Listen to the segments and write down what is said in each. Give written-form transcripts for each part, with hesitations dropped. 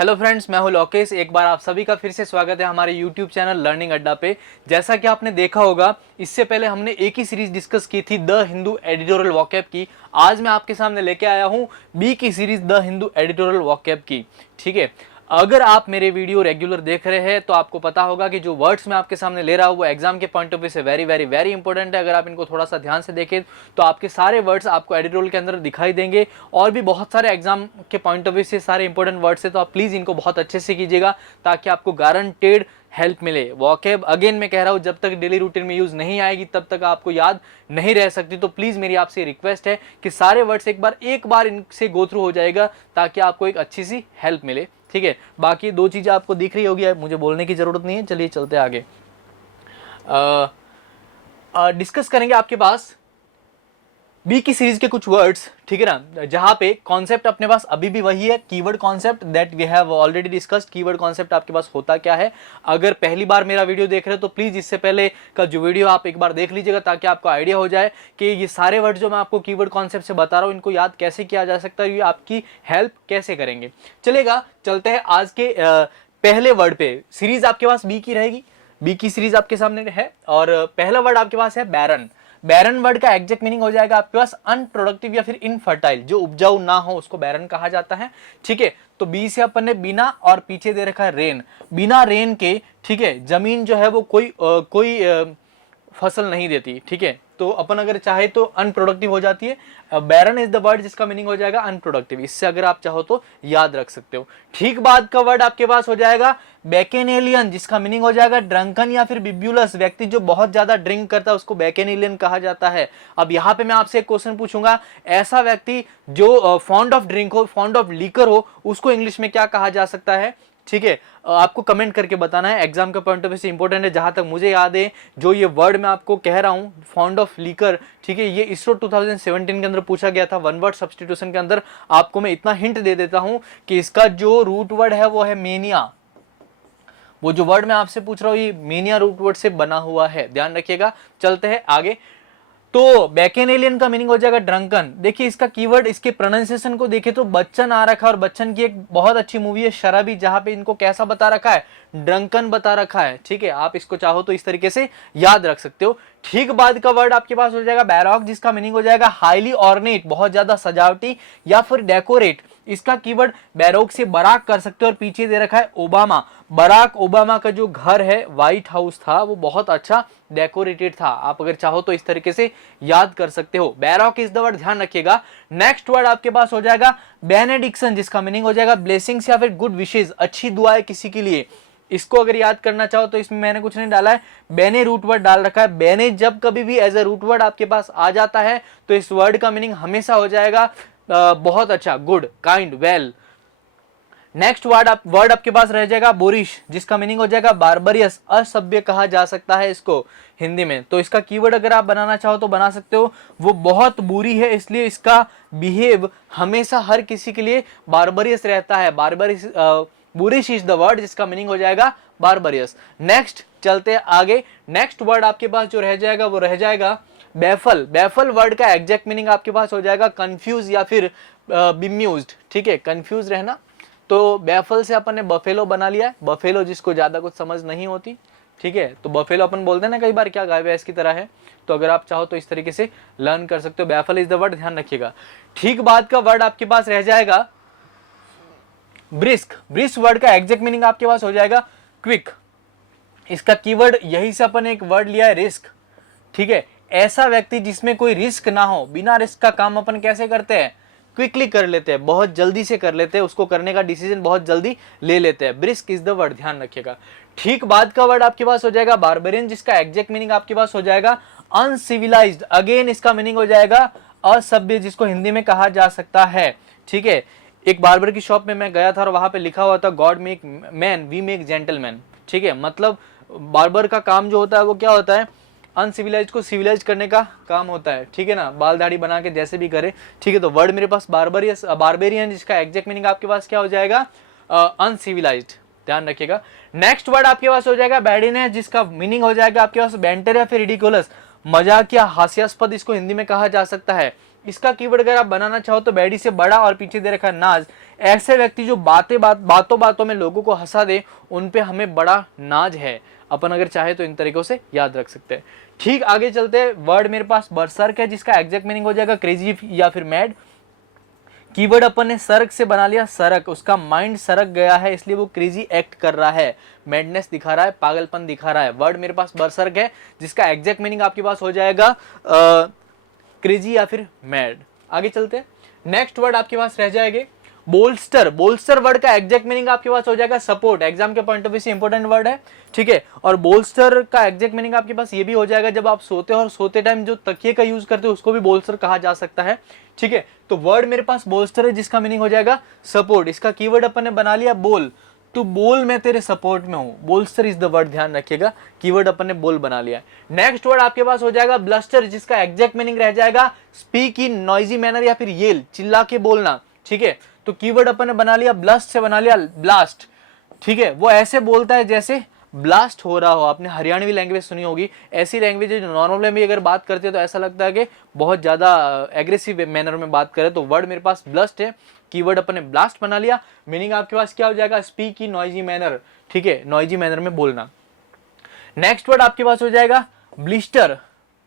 Hello friends, मैं हूं लोकेश। एक बार आप सभी का फिर से स्वागत है हमारे यूट्यूब चैनल लर्निंग अड्डा पे। जैसा कि आपने देखा होगा, इससे पहले हमने एक ही सीरीज डिस्कस की थी द हिंदू एडिटोरियल वॉकैब की। आज मैं आपके सामने लेके आया हूं बी की सीरीज द हिंदू एडिटोरियल वॉकैब की। ठीक है, अगर आप मेरे वीडियो रेगुलर देख रहे हैं तो आपको पता होगा कि जो वर्ड्स मैं आपके सामने ले रहा हूँ वो एग्जाम के पॉइंट ऑफ व्यू से वेरी वेरी वेरी इंपॉर्टेंट है। अगर आप इनको थोड़ा सा ध्यान से देखें तो आपके सारे वर्ड्स आपको एडिटोरियल के अंदर दिखाई देंगे, और भी बहुत सारे एग्जाम के पॉइंट ऑफ व्यू से सारे इंपॉर्टेंट वर्ड्स है। तो आप प्लीज़ इनको बहुत अच्छे से कीजिएगा ताकि आपको गारंटेड हेल्प मिले। वॉकैब अगेन मैं कह रहा हूँ, जब तक डेली रूटीन में यूज नहीं आएगी तब तक आपको याद नहीं रह सकती। तो प्लीज मेरी आपसे रिक्वेस्ट है कि सारे वर्ड्स एक बार इनसे गो थ्रू हो जाएगा ताकि आपको एक अच्छी सी हेल्प मिले। ठीक है, बाकी दो चीजें आपको दिख रही होगी, मुझे बोलने की जरूरत नहीं है। चलिए चलते आगे। डिस्कस करेंगे आपके पास बी की सीरीज के कुछ वर्ड्स, ठीक है ना, जहां पे कॉन्सेप्ट अपने पास अभी भी वही है, keyword concept that we have already discussed. Keyword concept आपके पास होता क्या है? अगर पहली बार मेरा वीडियो देख रहे हो तो प्लीज इससे पहले का जो वीडियो आप एक बार देख लीजिएगा ताकि आपको आइडिया हो जाए कि ये सारे वर्ड जो मैं आपको कीवर्ड कॉन्सेप्ट से बता रहा हूँ इनको याद कैसे किया जा सकता है, ये आपकी हेल्प कैसे करेंगे। चलेगा, चलते हैं आज के पहले वर्ड पे। सीरीज आपके पास बी की रहेगी, बी की सीरीज आपके सामने है, और पहला वर्ड आपके पास है बैरन। बैरन वर्ड का एग्जैक्ट मीनिंग हो जाएगा आपके पास अनप्रोडक्टिव या फिर इनफर्टाइल, जो उपजाऊ ना हो उसको बैरन कहा जाता है। ठीक है, तो बी से अपन ने बिना और पीछे दे रखा है रेन। बिना रेन के, ठीक है, जमीन जो है वो कोई फसल नहीं देती। ठीक है, तो अपन अगर चाहे तो अनप्रोडक्टिव हो जाती है। बैरन इज द वर्ड जिसका मीनिंग हो जाएगा अनप्रोडक्टिव। इससे अगर आप चाहो तो याद रख सकते हो। ठीक बाद का वर्ड आपके पास हो जाएगा बैकेनेलियन, जिसका मीनिंग हो जाएगा ड्रंकन या फिर बिब्यूलस। व्यक्ति जो बहुत ज्यादा ड्रिंक करता है उसको बैकेनेलियन कहा जाता है। अब यहाँ पे मैं आपसे एक क्वेश्चन पूछूंगा, ऐसा व्यक्ति जो फॉन्ड ऑफ ड्रिंक हो, फॉन्ड ऑफ लीकर हो, उसको इंग्लिश में क्या कहा जा सकता है? ठीक है, आपको कमेंट करके बताना है। एग्जाम के पॉइंट ऑफ व्यू से इंपॉर्टेंट है। जहां तक मुझे याद है, जो ये वर्ड मैं आपको कह रहा हूं, फॉन्ड ऑफ लीकर, ठीक है, ये इसरो 2017 के अंदर पूछा गया था वन वर्ड सब्स्टिट्यूशन के अंदर। आपको मैं इतना हिंट दे देता हूं कि इसका जो रूट वर्ड है वो है मेनिया। वो जो वर्ड मैं आपसे पूछ रहा हूं ये मेनिया रूट वर्ड से बना हुआ है, ध्यान रखिएगा। चलते हैं आगे। तो बैकेनेलियन का मीनिंग हो जाएगा ड्रंकन। देखिए इसका कीवर्ड, इसके प्रोनाउंसिएशन को देखें तो बच्चन आ रखा है, और बच्चन की एक बहुत अच्छी मूवी है शराबी, जहां पे इनको कैसा बता रखा है? ड्रंकन बता रखा है। ठीक है, आप इसको चाहो तो इस तरीके से याद रख सकते हो। ठीक बाद का वर्ड आपके पास हो जाएगा बैरॉक, जिसका मीनिंग हो जाएगा हाईली ऑर्नेट, बहुत ज्यादा सजावटी या फिर डेकोरेट। इसका कीवर्ड बैरोक से बराक कर सकते हो, और पीछे दे रखा है ओबामा। बराक ओबामा का जो घर है, व्हाइट हाउस था, वो बहुत अच्छा डेकोरेटेड था। आप अगर चाहो तो इस तरीके से याद कर सकते हो। बैरॉक इज द वर्ड, ध्यान रखिएगा। नेक्स्ट वर्ड आपके पास हो जाएगा बेनेडिक्शन, जिसका मीनिंग हो जाएगा ब्लेसिंग्स या फिर गुड विशेज, अच्छी दुआएं किसी के लिए। इसको अगर याद करना चाहो तो इसमें मैंने कुछ नहीं डाला है, बेने रूट वर्ड डाल रखा है। बेने जब कभी भी एज ए रूट वर्ड आपके पास आ जाता है तो इस वर्ड का मीनिंग हमेशा हो जाएगा बहुत अच्छा, good, kind, well. Next word आपके पास रह जाएगा बोरिश, जिसका मीनिंग हो जाएगा बार्बरियस, असभ्य कहा जा सकता है इसको हिंदी में। तो इसका कीवर्ड अगर आप बनाना चाहो तो बना सकते हो, वो बहुत बुरी है, इसलिए इसका बिहेव हमेशा हर किसी के लिए बार्बरियस रहता है। बार्बरियस, बुरिश इज द वर्ड जिसका मीनिंग हो जाएगा बार्बरियस। नेक्स्ट चलते आगे। नेक्स्ट वर्ड आपके पास जो रह जाएगा वो रह जाएगा बैफल। बैफल वर्ड का एग्जैक्ट मीनिंग आपके पास हो जाएगा कंफ्यूज या फिर बिम्यूज्ड। ठीक है, कंफ्यूज रहना। तो बैफल से अपन ने बफेलो बना लिया है। बफेलो जिसको ज्यादा कुछ समझ नहीं होती, ठीक है, तो बफेलो अपन बोलते हैं ना कई बार, क्या गाय भैंस की तरह है। तो अगर आप चाहो तो इस तरीके से लर्न कर सकते हो। बैफल इज द वर्ड, ध्यान रखिएगा। ठीक बाद का वर्ड आपके पास रह जाएगा ब्रिस्क। ब्रिस्क वर्ड का एग्जैक्ट मीनिंग आपके पास हो जाएगा क्विक। इसका कीवर्ड यही से अपन एक वर्ड लिया है, रिस्क। ठीक है, ऐसा व्यक्ति जिसमें कोई रिस्क ना हो, बिना रिस्क का काम अपन कैसे करते हैं? क्विकली कर लेते हैं, बहुत जल्दी से कर लेते हैं, उसको करने का डिसीजन बहुत जल्दी ले लेते हैं। ब्रिस्क इज द वर्ड, ध्यान रखिएगा। ठीक बाद का वर्ड आपके पास हो जाएगा बार्बरियन, जिसका एग्जैक्ट मीनिंग आपके पास हो जाएगा अनसिविलाइज्ड। अगेन इसका मीनिंग हो जाएगा असभ्य, जिसको हिंदी में कहा जा सकता है। ठीक है, एक बार्बर की शॉप में मैं गया था और वहां पे लिखा हुआ था God make man we make gentleman. ठीक है, मतलब बार्बर का काम जो होता है वो क्या होता है? अनसिविलाइज को सिविलाइज करने का काम होता है। ठीक है ना, बाल दाढ़ी बना के जैसे भी करे। ठीक है, तो वर्ड मेरे पास बार्बेरियन, जिसका एग्जैक्ट मीनिंग आपके पास क्या हो जाएगा? अनसिविलाइज्ड, ध्यान रखिएगा। नेक्स्ट वर्ड आपके पास हो जाएगा बैडिनेस, जिसका मीनिंग हो जाएगा आपके पास बेंटर या फिर रिडिकुलस, मजाक या हास्यास्पद इसको हिंदी में कहा जा सकता है। इसका कीवर्ड अगर आप बनाना चाहो तो बैडी से बड़ा और पीछे दे रखा है नाज। ऐसे व्यक्ति जो बातों बातों में लोगों को हंसा दे, उन पे हमें बड़ा नाज है। अपन अगर चाहे तो इन तरीकों से याद रख सकते हैं। ठीक, आगे चलते हैं। वर्ड मेरे पास बरसर्क है, जिसका एग्जैक्ट मीनिंग हो जाएगा क्रेजी या फिर मैड। कीवर्ड अपन ने सर्क से बना लिया सरक, उसका माइंड सरक गया है इसलिए वो क्रेजी एक्ट कर रहा है, मैडनेस दिखा रहा है, पागलपन दिखा रहा है। वर्ड मेरे पास बरसर्क है, जिसका एग्जैक्ट मीनिंग आपके पास हो जाएगा क्रेजी या फिर मैड। आगे चलते हैं। नेक्स्ट वर्ड आपके पास रह जाएंगे बोल्स्टर। बोल्स्टर वर्ड का एग्जैक्ट मीनिंग आपके पास हो जाएगा सपोर्ट। एग्जाम के पॉइंट ऑफ व्यू से इंपॉर्टेंट वर्ड है, ठीक है। और बोल्स्टर का एग्जैक्ट मीनिंग आपके पास ये भी हो जाएगा, जब आप सोते हो और सोते टाइम जो तकिए का यूज करते हो उसको भी बोल्स्टर कहा जा सकता है, ठीक है। तो वर्ड मेरे पास बोल्स्टर है, जिसका मीनिंग हो जाएगा सपोर्ट। इसका कीवर्ड अपन ने बना लिया बोल, तो बोल मैं तेरे सपोर्ट में हूं, बोल्स्टर इज द वर्ड, ध्यान रखिएगा। कीवर्ड अपन ने बोल बना लिया। नेक्स्ट वर्ड आपके पास हो जाएगा ब्लस्टर, जिसका एग्जैक्ट मीनिंग रह जाएगा स्पीक इन नॉइजी मैनर या फिर येल, चिल्ला के बोलना, ठीक है। तो कीवर्ड अपन ने बना लिया ब्लस्ट से बना लिया ब्लास्ट, ठीक है। वो ऐसे बोलता है जैसे ब्लास्ट हो रहा हो। आपने हरियाणवी लैंग्वेज सुनी होगी, ऐसी लैंग्वेज जो नॉर्मल में अगर बात करते हैं तो ऐसा लगता है कि बहुत ज्यादा एग्रेसिव मैनर में बात करें। तो वर्ड मेरे पास ब्लस्ट है, कीवर्ड अपन ने ब्लास्ट बना लिया। मीनिंग आपके पास क्या हो जाएगा स्पीक इन नॉइजी मैनर, ठीक है, नॉइजी मैनर में बोलना। नेक्स्ट वर्ड आपके पास हो जाएगा ब्लिस्टर।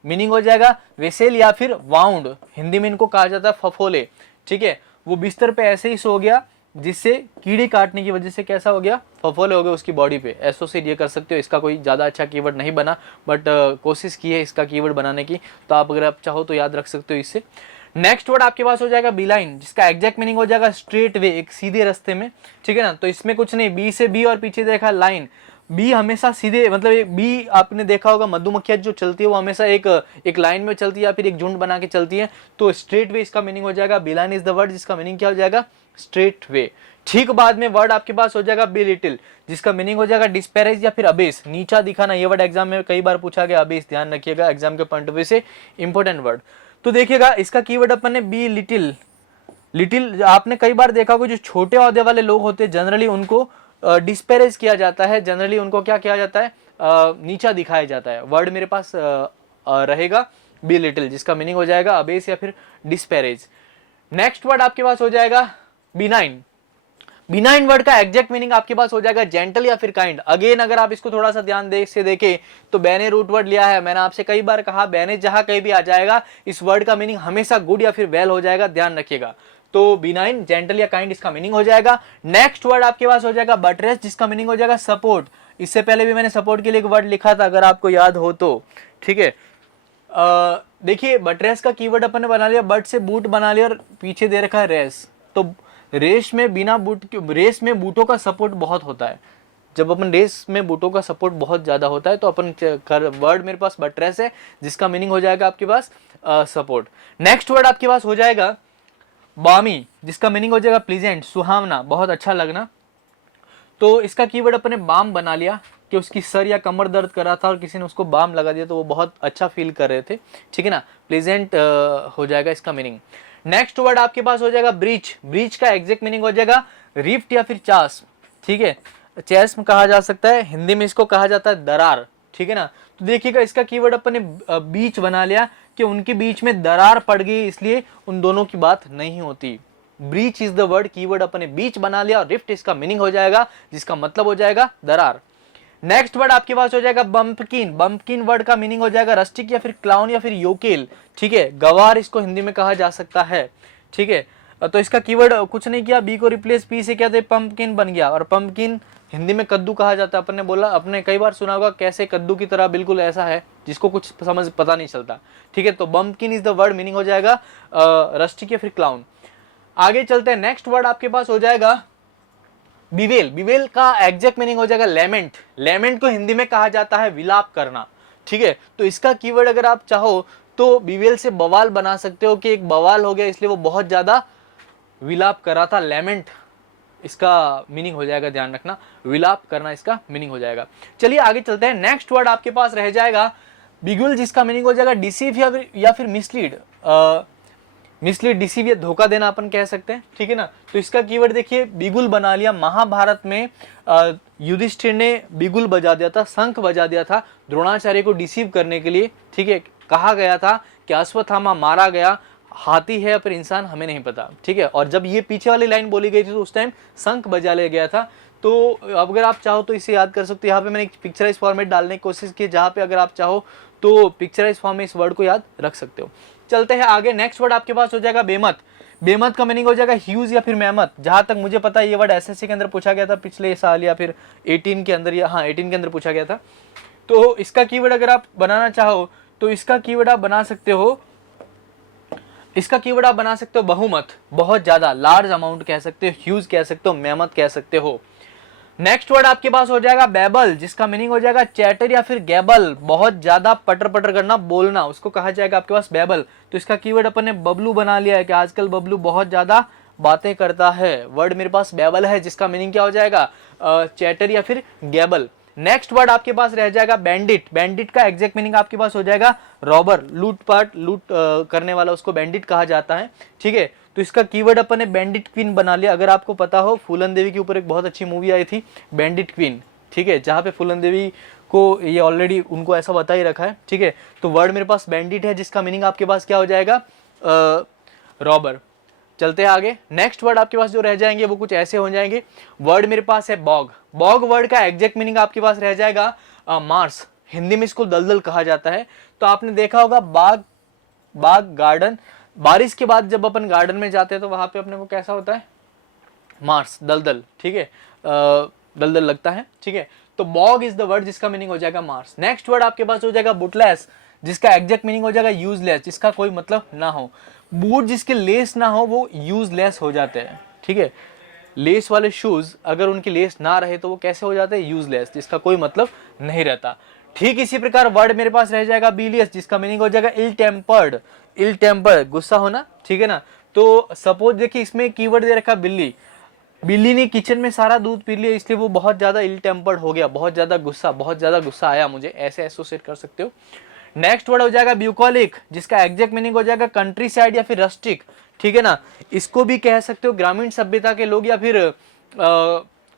मीनिंग हो जाएगा वेसेल या फिर वाउंड, हिंदी में इनको कहा जाता है फफोले, ठीक है। वो बिस्तर पे ऐसे ही सो गया जिससे कीड़े काटने की वजह से कैसा हो गया, फफोले हो गए उसकी बॉडी पे, एसोसिएट ये कर सकते हो। इसका कोई ज़्यादा अच्छा कीवर्ड नहीं बना, बट कोशिश की है इसका कीवर्ड बनाने की, तो आप अगर आप चाहो तो याद रख सकते हो इससे। नेक्स्ट वर्ड आपके पास हो जाएगा बीलाइन, जिसका एग्जैक्ट मीनिंग हो जाएगा स्ट्रेट वे, एक सीधे रास्ते में, ठीक है ना। तो इसमें कुछ नहीं, बी से बी और पीछे देखा लाइन, बी हमेशा सीधे, मतलब बी आपने देखा होगा मधुमक्खियां जो चलती है वो हमेशा एक लाइन में चलती है या फिर एक झुंड बना के चलती है। तो स्ट्रेट वे इसका मीनिंग हो जाएगा, बीलाइन इज द वर्ड, जिसका मीनिंग क्या हो जाएगा स्ट्रेट वे। ठीक, बाद में वर्ड आपके पास हो जाएगा बिलिटिल, जिसका मीनिंग हो जाएगा डिस्पैरेज या फिर अबेस, नीचा दिखाना। ये वर्ड एग्जाम में कई बार पूछा गया, अबेस, ध्यान रखिएगा एग्जाम के पॉइंट ऑफ व्यू से इंपॉर्टेंट वर्ड। तो देखिएगा इसका कीवर्ड अपन ने बी लिटिल। लिटिल आपने कई बार देखा होगा, जो छोटे ओहदे वाले लोग होते हैं जनरली उनको डिस्पैरेज किया जाता है, जनरली उनको क्या किया जाता है, नीचा दिखाया जाता है। वर्ड मेरे पास रहेगा बी लिटिल, जिसका मीनिंग हो जाएगा अबेस या फिर डिस्पैरेज। नेक्स्ट वर्ड आपके पास हो जाएगा बिनाइन। बिनाइन वर्ड का एग्जैक्ट मीनिंग आपके पास हो जाएगा जेंटल या फिर काइंड। अगेन अगर आप इसको थोड़ा सा ध्यान से देखें तो बैने रूट वर्ड लिया है। मैंने आपसे कई बार कहा बैने जहां कहीं भी आ जाएगा इस वर्ड का मीनिंग हमेशा गुड या फिर वेल हो जाएगा, ध्यान रखिएगा। तो बिनाइन, जेंटल या काइंड इसका मीनिंग हो जाएगा। नेक्स्ट वर्ड आपके पास हो जाएगा बटरेस, जिसका मीनिंग हो जाएगा सपोर्ट। इससे पहले भी मैंने सपोर्ट के लिए एक वर्ड लिखा था, अगर आपको याद हो तो, ठीक है। देखिए बटरेस का कीवर्ड अपन ने बना लिया, बट से बूट बना लिया और पीछे दे रखा है रेस। तो रेस में बिना बूट, रेस में बूटों का सपोर्ट बहुत होता है। जब अपन रेस में बूटों का सपोर्ट बहुत ज्यादा होता है तो अपन वर्ड मेरे पास बटरेस है, जिसका मीनिंग हो जाएगा आपके पास सपोर्ट। नेक्स्ट वर्ड आपके पास हो जाएगा बामी, जिसका मीनिंग हो जाएगा प्लीजेंट, सुहावना, बहुत अच्छा लगना। तो इसका कीवर्ड अपन ने बाम बना लिया कि उसकी सर या कमर दर्द कर रहा था और किसी ने उसको बाम लगा दिया तो वो बहुत अच्छा फील कर रहे थे, ठीक है ना। प्लीजेंट हो जाएगा इसका मीनिंग। नेक्स्ट वर्ड आपके पास हो जाएगा ब्रीच। ब्रीच का एग्जैक्ट मीनिंग हो जाएगा रिफ्ट या फिर चास, ठीक है। चेस में कहा जा सकता है, हिंदी में इसको कहा जाता है दरार, ठीक है ना। तो देखिएगा इसका कीवर्ड अपन ने बीच बना लिया कि उनके बीच में दरार पड़ गई, इसलिए उन दोनों की बात नहीं होती। Breach is the word, keyword अपन ने बीच बना लिया और रिफ्ट इसका मीनिंग हो जाएगा, जिसका मतलब हो जाएगा दरार। नेक्स्ट वर्ड आपके पास हो जाएगा बम्पकिन। बम्पकिन वर्ड का मीनिंग हो जाएगा रस्टिक या फिर क्लाउन या फिर योकेल, ठीक है। गवार इसको हिंदी में कहा जा सकता है, ठीक है। तो इसका कीवर्ड कुछ नहीं किया, बी को रिप्लेस पी से किया तो पंपकिन बन गया। और पंपकिन हिंदी में कद्दू कहा जाता है। अपन ने बोला, अपने कई बार सुना होगा कैसे कद्दू की तरह, बिल्कुल ऐसा है जिसको कुछ समझ पता नहीं चलता, ठीक है। तो बम्पकिन इज द वर्ड, मीनिंग हो जाएगा रस्टिक या फिर क्लाउन। आगे चलते हैं। नेक्स्ट वर्ड आपके पास हो जाएगा बिवेल। बिवेल का एग्जैक्ट मीनिंग हो जाएगा लेमेंट। लेमेंट को हिंदी में कहा जाता है विलाप करना, ठीक है। तो इसका कीवर्ड अगर आप चाहो तो बिवेल से बवाल बना सकते हो कि एक बवाल हो गया इसलिए वो बहुत ज्यादा विलाप कर रहा था, लेमेंट इसका मीनिंग हो जाएगा, ध्यान रखना, विलाप करना इसका मीनिंग हो जाएगा। चलिए आगे चलते हैं। नेक्स्ट वर्ड आपके पास रह जाएगा बिगुल, जिसका मीनिंग हो जाएगा डिसीव या फिर मिसलीड। मिसलीड, डिसीव या धोखा देना अपन कह सकते हैं, ठीक है ना। तो इसका कीवर्ड देखिए बिगुल बना लिया। महाभारत में युधिष्ठिर ने बिगुल बजा दिया था, शंख बजा दिया था द्रोणाचार्य को डिसीव करने के लिए, ठीक है। कहा गया था कि अश्वत्थामा मारा गया हाथी है या फिर इंसान, हमें नहीं पता, ठीक है। और जब ये पीछे वाली लाइन बोली गई थी तो उस टाइम शंख बजा लिया गया था। तो अगर आप चाहो तो इसे याद कर सकते हो। यहाँ पे मैंने एक पिक्चराइज फॉर्मेट डालने की कोशिश की, जहाँ पे अगर आप चाहो तो पिक्चराइज फॉर्म में इस वर्ड को याद रख सकते हो। चलते हैं आगे। नेक्स्ट वर्ड आपके पास हो जाएगा बेमत। बेमत का मीनिंग हो जाएगा ह्यूज या फिर मेहमत। जहां तक मुझे पता है ये वर्ड एसएससी के अंदर पूछा गया था पिछले साल, या फिर 18 के अंदर, या हाँ 18 के अंदर पूछा गया था। तो इसका कीवर्ड अगर आप बनाना चाहो तो इसका कीवर्ड आप बना सकते हो, इसका कीवर्ड आप बना सकते हो बहुमत, बहुत ज्यादा, लार्ज अमाउंट कह सकते हो, ह्यूज कह सकते हो, मेहमत कह सकते हो। नेक्स्ट वर्ड आपके पास हो जाएगा बैबल, जिसका मीनिंग हो जाएगा चैटर या फिर गैबल, बहुत ज्यादा पटर पटर करना, बोलना, उसको कहा जाएगा आपके पास बैबल। तो इसका कीवर्ड अपन ने बबलू बना लिया है कि आजकल बबलू बहुत ज्यादा बातें करता है। वर्ड मेरे पास बैबल है, जिसका मीनिंग क्या हो जाएगा, चैटर या फिर गैबल। नेक्स्ट वर्ड आपके पास रह जाएगा बैंडिट। बैंडिट का एग्जैक्ट मीनिंग आपके पास हो जाएगा रॉबर, लूटपाट, लूट करने वाला, उसको बैंडिट कहा जाता है, ठीक है। तो इसका कीवर्ड अपन ने बैंडिट क्वीन बना लिया। अगर आपको पता हो, फूलन देवी के ऊपर एक बहुत अच्छी मूवी आई थी बैंडिट क्वीन, ठीक है, जहाँ पे फूलन देवी को ये ऑलरेडी उनको ऐसा बता ही रखा है, ठीक है। तो वर्ड मेरे पास बैंडिट है, जिसका मीनिंग आपके पास क्या हो जाएगा, रॉबर। चलते हैं आगे। नेक्स्ट वर्ड आपके पास जो रह जाएंगे वो कुछ ऐसे हो जाएंगे। वर्ड मेरे पास है बॉग। बॉग वर्ड का एग्जैक्ट मीनिंग आपके पास रह जाएगा मार्स। हिंदी में इसको दलदल कहा जाता है। तो आपने देखा होगा बाग, गार्डन, बारिश के बाद जब अपन गार्डन में जाते हैं तो वहां पे अपने को कैसा होता है, मार्स, दलदल, ठीक है, दलदल लगता है, ठीक है। तो बॉग इज द वर्ड जिसका मीनिंग हो जाएगा मार्स। नेक्स्ट वर्ड आपके पास हो जाएगा बुटलेस, जिसका एग्जैक्ट मीनिंग हो जाएगा यूजलेस, जिसका कोई मतलब ना हो। बूट जिसके लेस ना हो वो यूजलेस हो जाते हैं, ठीक है। लेस वाले शूज अगर उनकी लेस ना रहे तो वो कैसे हो जाते हैं, यूजलेस, जिसका कोई मतलब नहीं रहता। ठीक इसी प्रकार वर्ड मेरे पास रह जाएगा बिलियस, जिसका मीनिंग हो जाएगा इल टेम्पर्ड। इल टेम्पर्ड, गुस्सा होना, ठीक है ना। तो सपोज देखिए इसमें कीवर्ड दे रखा बिल्ली। बिल्ली ने किचन में सारा दूध पी लिया, इसलिए वो बहुत ज्यादा इल टेम्पर्ड हो गया, बहुत ज्यादा गुस्सा आया मुझे, ऐसे एसोसिएट कर सकते हो। नेक्स्ट वर्ड हो जाएगा ब्यूकोलिक, जिसका एग्जैक्ट मीनिंग हो जाएगा कंट्री साइड या फिर रस्टिक, ठीक है ना। इसको भी कह सकते हो ग्रामीण सभ्यता के लोग या फिर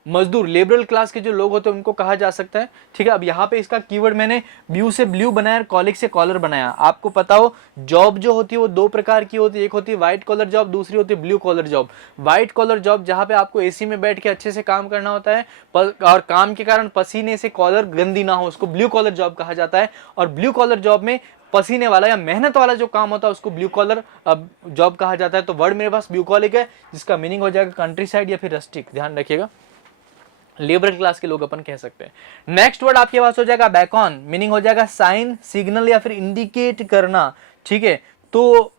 मजदूर, लिबरल क्लास के जो लोग होते हैं उनको कहा जा सकता है, ठीक है। अब यहाँ पे इसका कीवर्ड मैंने ब्यू से ब्लू बनाया और कॉलिक से कॉलर बनाया। आपको पता हो जॉब जो होती है वो दो प्रकार की होती है, एक होती है व्हाइट कॉलर जॉब, दूसरी होती है blue collar job. White collar job जहाँ पे आपको एसी में बैठ के अच्छे से काम करना होता है और काम के कारण पसीने से कॉलर गंदी ना हो, उसको ब्लू कॉलर जॉब कहा जाता है। और ब्लू कॉलर जॉब में पसीने वाला या मेहनत वाला जो काम होता है उसको ब्लू कॉलर जॉब कहा जाता है। तो वर्ड मेरे पास ब्यूकोलिक है, जिसका मीनिंग हो जाएगा कंट्री साइड या फिर रस्टिक, ध्यान रखिएगा, लिबरल क्लास के लोग अपन कह सकते हैं। नेक्स्ट वर्ड आपके पास हो जाएगा बैकॉन, मीनिंग हो जाएगा साइन, सिग्नल या फिर इंडिकेट करना, ठीक है। तो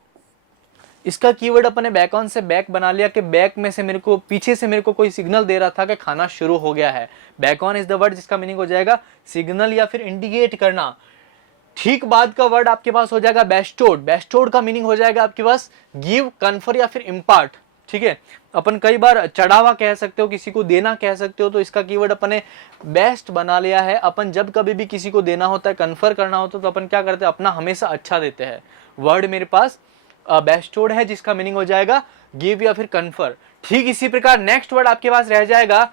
इसका कीवर्ड अपन ने बैकॉन से बैक बना लिया कि बैक में से मेरे को, पीछे से मेरे को कोई सिग्नल दे रहा था कि खाना शुरू हो गया है। बैकॉन इज द वर्ड जिसका मीनिंग हो जाएगा सिग्नल या फिर इंडिकेट करना। ठीक बाद का वर्ड आपके पास हो जाएगा बेस्टोड। बेस्टोड का मीनिंग हो जाएगा आपके पास गिव, कन्फर या फिर इम्पार्ट, ठीक है। अपन कई बार चढ़ावा कह सकते हो, किसी को देना कह सकते हो। तो इसका कीवर्ड अपन ने बेस्ट बना लिया है। अपन जब कभी भी किसी को देना होता है, कन्फर करना होता है, तो अपन क्या करते हैं, अपना हमेशा अच्छा देते हैं। वर्ड मेरे पास बेस्टोड है, जिसका मीनिंग हो जाएगा गिव या फिर कन्फर। ठीक इसी प्रकार नेक्स्ट वर्ड आपके पास रह जाएगा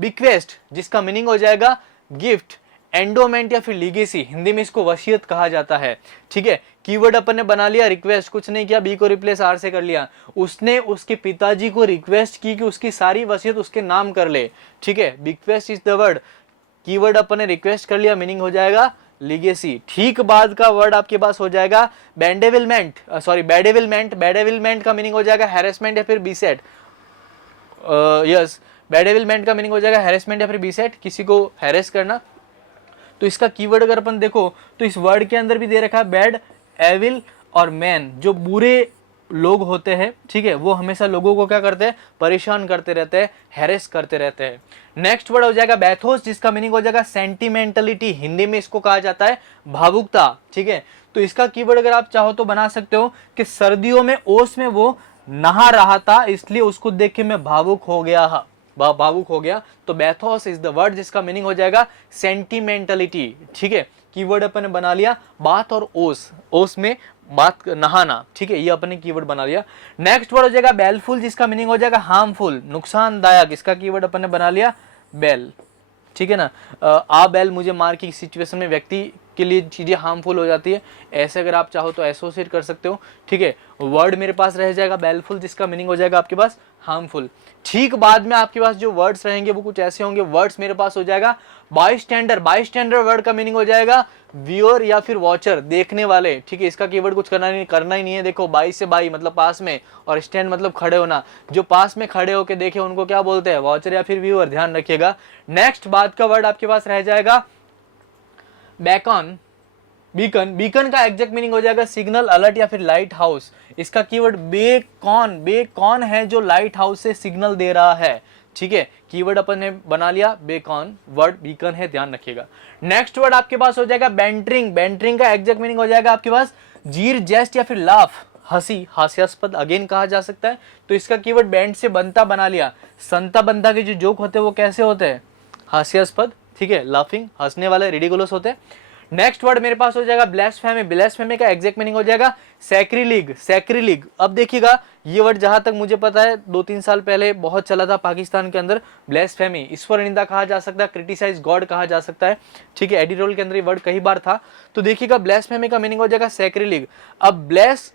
बिक्वेस्ट, जिसका मीनिंग हो जाएगा गिफ्ट, एंडोमेंट या फिर लीगेसी। हिंदी में इसको वसीयत कहा जाता है, ठीक है। कीवर्ड अपन ने बना लिया रिक्वेस्ट, कुछ नहीं किया, बी को रिप्लेस आर से कर लिया। उसने उसके पिताजी को रिक्वेस्ट की कि उसकी सारी वसीयत उसके नाम कर ले, ठीक है। Bequest is the word, keyword अपन ने रिक्वेस्ट कर लिया, मीनिंग हो जाएगा लीगेसी। ठीक बाद का वर्ड आपके पास हो जाएगा बेडेविलमेंट, सॉरी बेडेविलमेंट। बेडेविलमेंट का मीनिंग हो जाएगा हैरेसमेंट या फिर बीसेट। यस, बेडेविलमेंट का मीनिंग हो जाएगा हैरेसमेंट या फिर बीसेट, किसी को हैरेस करना। तो इसका कीवर्ड अगर अपन देखो तो इस वर्ड के अंदर भी दे रखा है बैड, एविल और मैन। जो बुरे लोग होते हैं, ठीक है, वो हमेशा लोगों को क्या करते हैं, परेशान करते रहते हैं, हैरेस करते रहते हैं। नेक्स्ट वर्ड हो जाएगा बैथोस, जिसका मीनिंग हो जाएगा सेंटिमेंटलिटी। हिंदी में इसको कहा जाता है भावुकता, ठीक है। तो इसका कीवर्ड अगर आप चाहो तो बना सकते हो कि सर्दियों में ओस में वो नहा रहा था, इसलिए उसको देख के मैं भावुक हो गया। तो बैथोस इज द वर्ड जिसका मीनिंग हो जाएगा सेंटिमेंटलिटी, ठीक है। कीवर्ड अपन ने बना लिया बात और ओस में बात, नहाना, ठीक है, ये अपन ने कीवर्ड बना लिया। नेक्स्ट वर्ड हो जाएगा बेलफुल, जिसका मीनिंग हो जाएगा हार्मफुल, नुकसानदायक। इसका कीवर्ड अपन ने बना लिया बेल, ठीक है ना। आ बैल मुझे मार की सिचुएशन में व्यक्ति के लिए चीज़ें हार्मफुल हो जाती है, ऐसे अगर आप चाहो तो एसोसिएट कर सकते हो, ठीक है। वर्ड मेरे पास रह जाएगा बेलफुल, जिसका मीनिंग हो जाएगा आपके पास हार्मफुल। ठीक बाद में आपके पास जो वर्ड्स रहेंगे वो कुछ ऐसे होंगे, वर्ड्स मेरे पास हो जाएगा बाईस्टैंडर। बाईस्टैंडर वर्ड का मीनिंग हो जाएगा व्यूअर या फिर वॉचर, देखने वाले, ठीक है। इसका कीवर्ड कुछ करना ही नहीं है। देखो बाई से बाई मतलब पास में, और स्टैंड मतलब खड़े होना, जो पास में खड़े होके देखे उनको क्या बोलते हैं, वॉचर या फिर व्यूअर, ध्यान रखिएगा। नेक्स्ट बाद का वर्ड आपके पास रह जाएगा बेकॉन, बीकन। बीकन का एग्जैक्ट मीनिंग हो जाएगा सिग्नल, अलर्ट या फिर लाइट हाउस। इसका कीवर्ड बेकॉन, बेकॉन है जो लाइट हाउस से सिग्नल दे रहा है, ठीक है। कीवर्ड अपन ने बना लिया बेकॉन, वर्ड बीकन है, ध्यान रखिएगा। नेक्स्ट वर्ड आपके पास हो जाएगा बेंटरिंग। बेंटरिंग का एग्जैक्ट मीनिंग हो जाएगा आपके पास जीर, जेस्ट या फिर लाफ, हंसी, हास्यास्पद अगेन कहा जा सकता है। तो इसका कीवर्ड बैंड से बनता बना लिया। संता बंता के जो जोक होते हैं वो कैसे होते हैं, हास्यास्पद, ठीक है, लाफिंग, हंसने वाले, रिडिकुलस होते हैं। नेक्स्ट वर्ड मेरे पास हो जाएगा ब्लास्फेमी। ब्लास्फेमी का एग्जैक्ट मीनिंग हो जाएगा सैक्रिलीग, सैक्रिलीग। अब देखिएगा ये वर्ड जहां तक मुझे पता है 2-3 साल पहले बहुत चला था पाकिस्तान के अंदर, ब्लास्फेमी, ईश्वर निंदा कहा जा सकता है, क्रिटिसाइज गॉड कहा जा सकता है, ठीक है। एडिटोरियल के अंदर ये वर्ड कई बार था। तो देखिएगा ब्लास्फेमी का मीनिंग हो जाएगा सैक्रिलीग। अब ब्लेस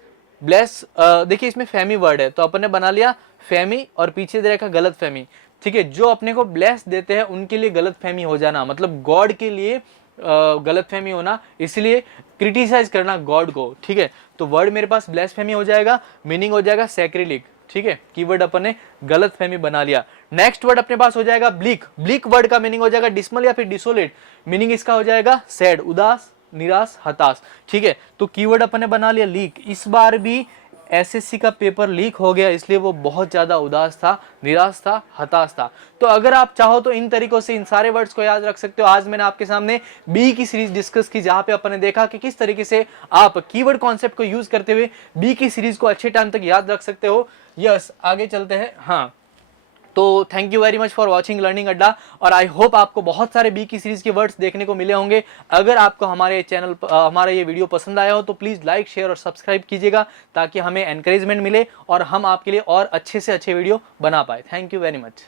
देखिए इसमें फैमी वर्ड है, तो अपन ने बना लिया फैमी और पीछे दे रखा गलत फहमी, ठीक है। जो अपने को ब्लेस देते हैं उनके लिए गलत फहमी हो जाना, मतलब गॉड के लिए गलत फहमी होना, इसलिए क्रिटिसाइज करना गॉड को, ठीक है। तो वर्ड मेरे पास ब्लास्फेमी हो जाएगा, मीनिंग हो जाएगा सैक्रिलीग, ठीक है। कीवर्ड अपन ने गलत फहमी बना लिया। नेक्स्ट वर्ड अपने पास हो जाएगा ब्लिक। ब्लिक वर्ड का मीनिंग हो जाएगा डिस्मल या फिर डिसोलेट। मीनिंग इसका हो जाएगा सैड, उदास, निराश, हताश, ठीक है। तो कीवर्ड अपन ने बना लिया लीक। इस बार भी एसएससी का पेपर लीक हो गया, इसलिए वो बहुत ज्यादा उदास था, निराश था, हताश था। तो अगर आप चाहो तो इन तरीकों से इन सारे वर्ड्स को याद रख सकते हो। आज मैंने आपके सामने बी की सीरीज डिस्कस की, जहां पे अपन ने देखा कि किस तरीके से आप कीवर्ड कॉन्सेप्ट को यूज करते हुए बी की सीरीज को अच्छे टाइम तक याद रख सकते हो। यस, आगे चलते हैं। हाँ, तो thank you very much for watching learning अड्डा, और आई होप आपको बहुत सारे बी की सीरीज के वर्ड्स देखने को मिले होंगे। अगर आपको हमारे चैनल हमारा ये वीडियो पसंद आया हो तो प्लीज़ लाइक, शेयर और सब्सक्राइब कीजिएगा, ताकि हमें एनकरेजमेंट मिले और हम आपके लिए और अच्छे से अच्छे वीडियो बना पाए। Thank you very much.